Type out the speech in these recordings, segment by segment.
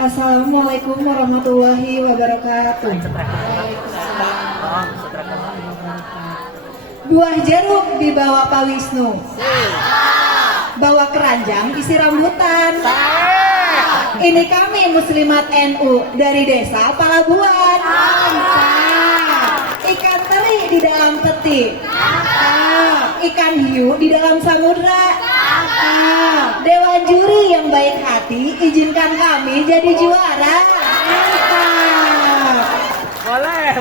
Assalamualaikum warahmatullahi wabarakatuh. Buah jeruk dibawa Pak Wisnu, bawa keranjang isi rambutan. Ini kami Muslimat NU dari desa Palabuan. Ikan teri di dalam peti, ikan hiu di dalam samudra. Dewan juri yang baik hati, izinkan kami jadi juara. Boleh.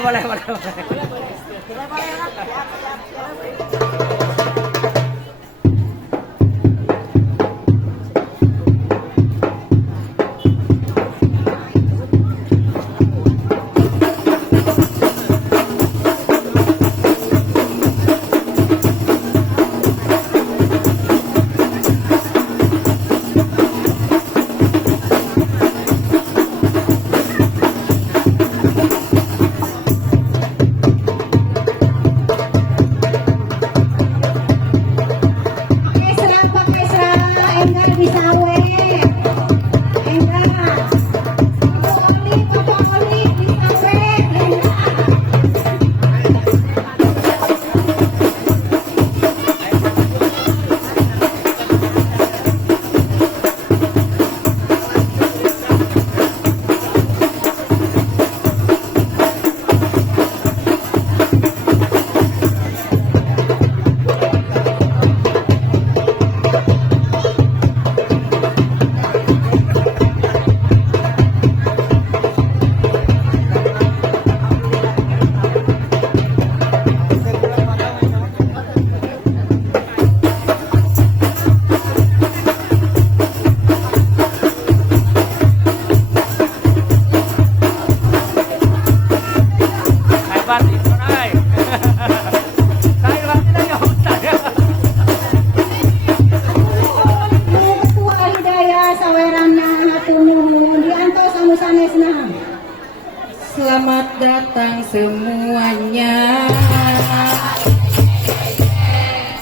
Selamat datang semuanya.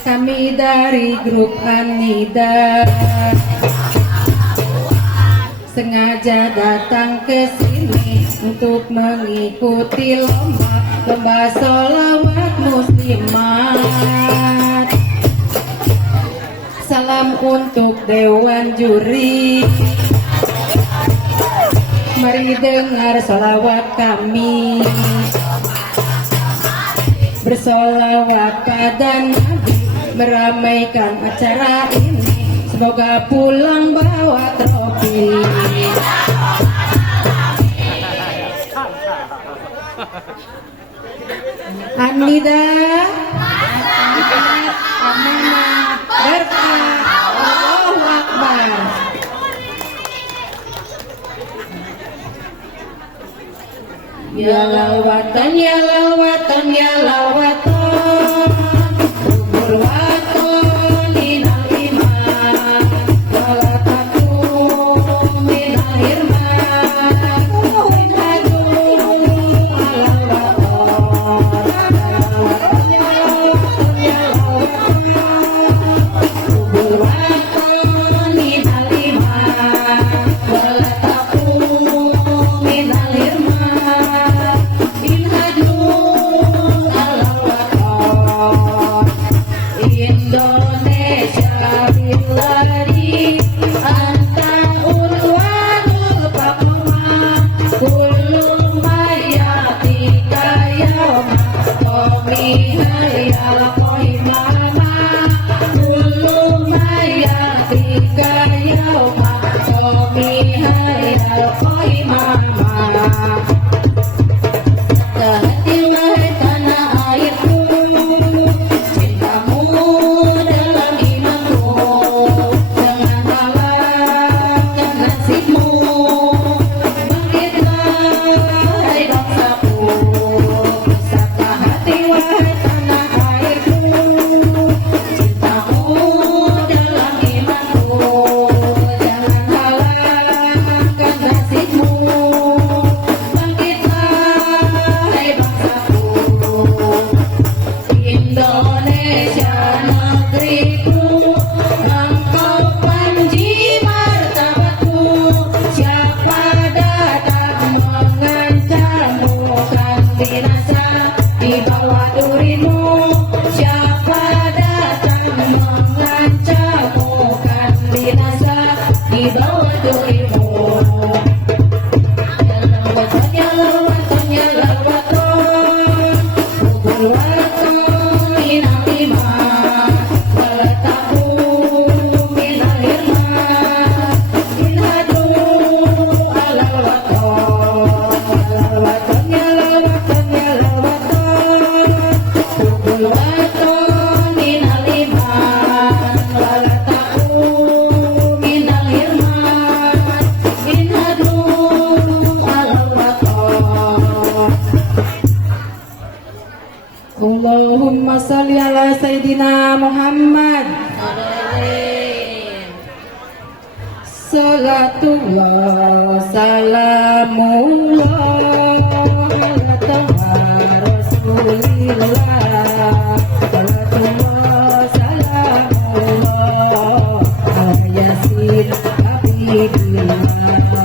Kami dari grup Hanida sengaja datang ke sini untuk mengikuti lomba sholawat muslimat. Salam untuk dewan juri. Mari dengar sholawat kami, bersolawat pada Nabi, meramaikan acara ini. Semoga pulang bawa trofi. Hanida, amanah, berkah, Allahu Akbar. Ya lawatan, ya lawatan, ya lawatan, berwaton minal iman, walatakum minal irman, hajum ala waton, ya lawatan, ya lawatan, berwaton minal iman, walatakum minal irman. Indonesia biladi anta unwanul pakma kullu mayatika yawma qomihayal qoimama kullu mayatika yawma qomihayal qoimama. Kehatilah tanah airku, cintamu dalam imanku, dengan halal nasibmu, bangkitlah hai bangsaku, saka hati wahai tanah airku, cintamu dalam imanku, jangan halangkan nasibmu, bangkitlah hai bangsaku. Indonesia durimu, siapa datang mengancamukan binasa di bawah durimu. Allahumma salli ala Sayyidina Muhammad. Salatullah salamullah ala Rasulillah. Salatullah salamullah ala Yasin Habibillah.